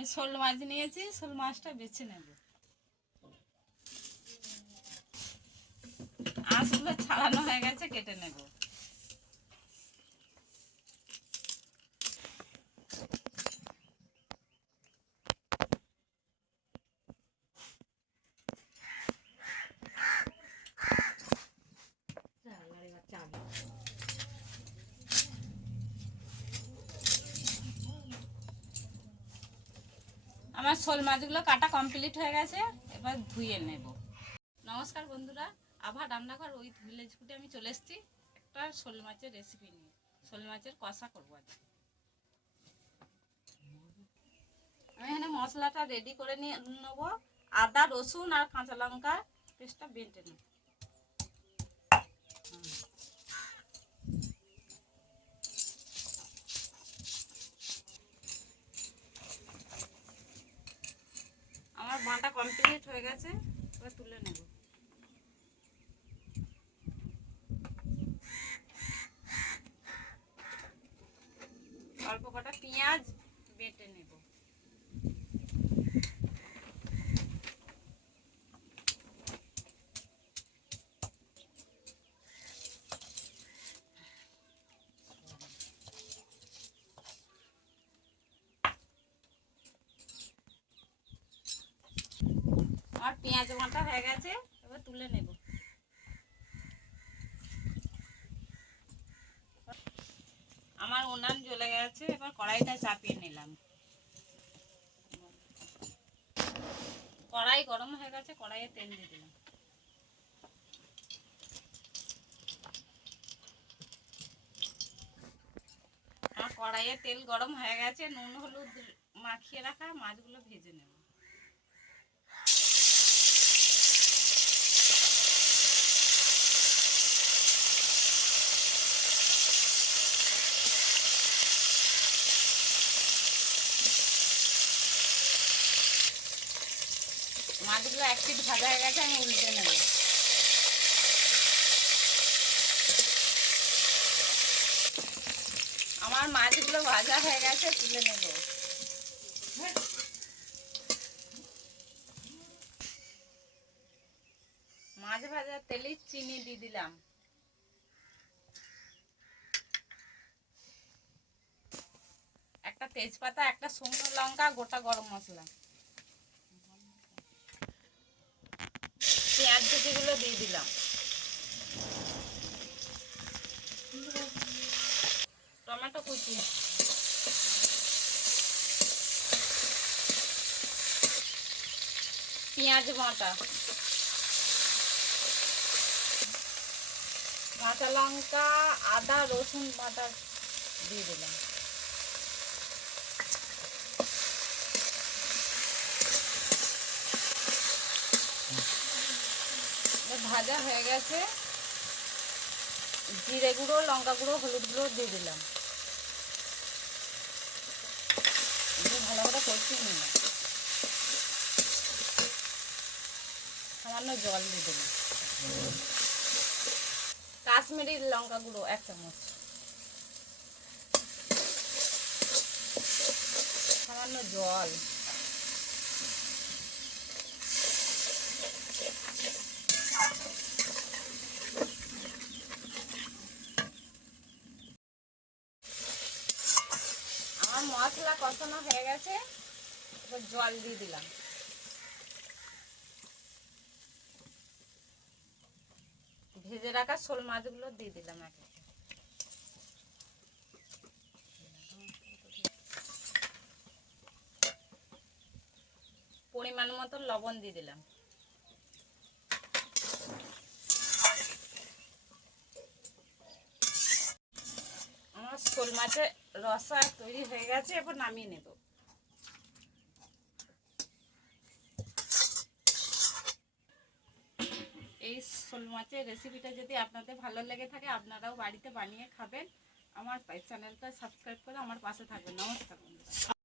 আমি শোল মাছ নিয়েছি, শোল মাছটা বেছে নেব। আঁশগুলো ছাড়ানো হয়ে গেছে, কেটে নেব। আমার শোল মাছগুলো কাটা কমপ্লিট হয়ে গেছে, এবার ধুয়ে নেব। নমস্কার বন্ধুরা, আবার রান্নাঘর উইথ ভিলেজ ফুডে আমি চলে এসেছি একটা শোল মাছের রেসিপি নিয়ে। শোল মাছের কষা করবো আজ। আমি এখানে মশলাটা রেডি করে নিয়ে নেবো। আদা, রসুন আর কাঁচা লঙ্কা পেস্টটা বেটে নেব। আমার বাটা কমপ্লিট হয়ে গেছে, এবার তুলে নেব। অল্প কটা পেঁয়াজ বেটে নেব। আর পেঁয়াজ বাটা হয়ে গেছে, এবার তুলে নেব। আমার উনান জ্বলে গেছে, এবার কড়াইটা চাপিয়ে নিলাম। কড়াই গরম হয়ে গেছে, কড়াইয়ে তেল দিয়ে দিলাম। আমার কড়াইয়ে তেল গরম হয়ে গেছে, নুন হলুদ মাখিয়ে রাখা মাছগুলো ভেজে নেব। মাছগুলো এক পিঠ ভাজা হয়ে গেছে, আমি উল্টে নেব। আমার মাছগুলো ভাজা হয়ে গেছে, তুলে নেব। মাছ ভাজার তেলে চিনি দিয়ে দিলাম। একটা তেজপাতা, একটা শুকনো লঙ্কা, গোটা গরম মশলা, পেঁয়াজ কুচিগুলো দিয়ে দিলাম। টমেটো কুচি, পেঁয়াজ বাটা, কাঁচা লঙ্কা, আদা রসুন বাটা দিয়ে দিলাম। ভাজা হয়ে গেছে, জিরে গুঁড়ো, লঙ্কা গুঁড়ো, হলুদ গুঁড়ো দিয়ে দিলাম। ভালো করে কষিয়ে নিলাম। সামান্য জল দিয়ে দিলাম। কাশ্মীরি লঙ্কা গুঁড়ো 1 চামচ, সামান্য জল, আমার মশলা কষানো হয়ে গেছে, এবার জল দিয়ে দিলাম। ভেজে রাখা শোল মাছগুলো দিয়ে দিলাম একে। পরিমাণ মতো লবণ দিয়ে দিলাম। আমার শোল মাছের রসা তৈরি হয়ে গেছে, এবার নামিয়ে নেব। এই শোল মাছের রেসিপিটা যদি আপনাদের ভালো লেগে থাকে, আপনারাও বাড়িতে বানিয়ে খাবেন। আমার চ্যানেলটা সাবস্ক্রাইব করে আমার পাশে থাকবেন। নমস্কার বন্ধুরা।